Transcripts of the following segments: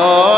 Oh.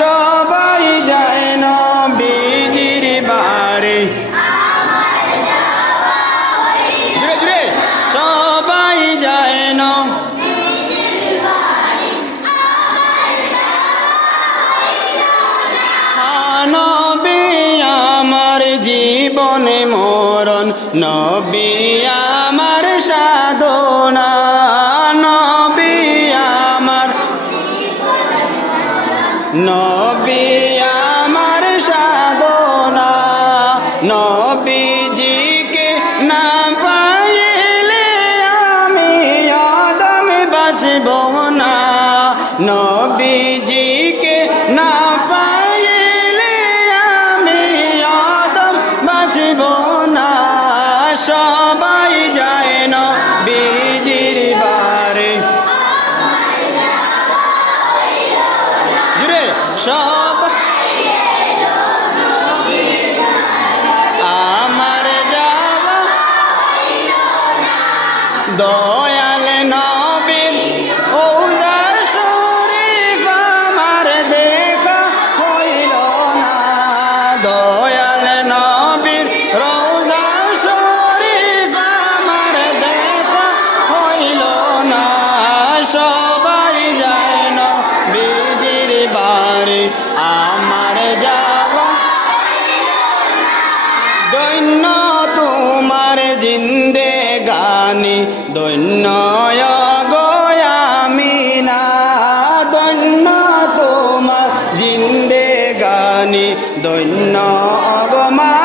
সবাই যায় না বিজির বাড়ি জুড়ে জুড়ে সবাই যায় নবী আমার জীবনে মরণ, নবী আমার সাধনা। দ দৈন্য দৈন্য তোমার জিন্দে গানি দৈন্য গমায়ামিনা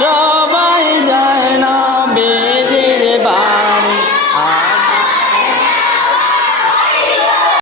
자.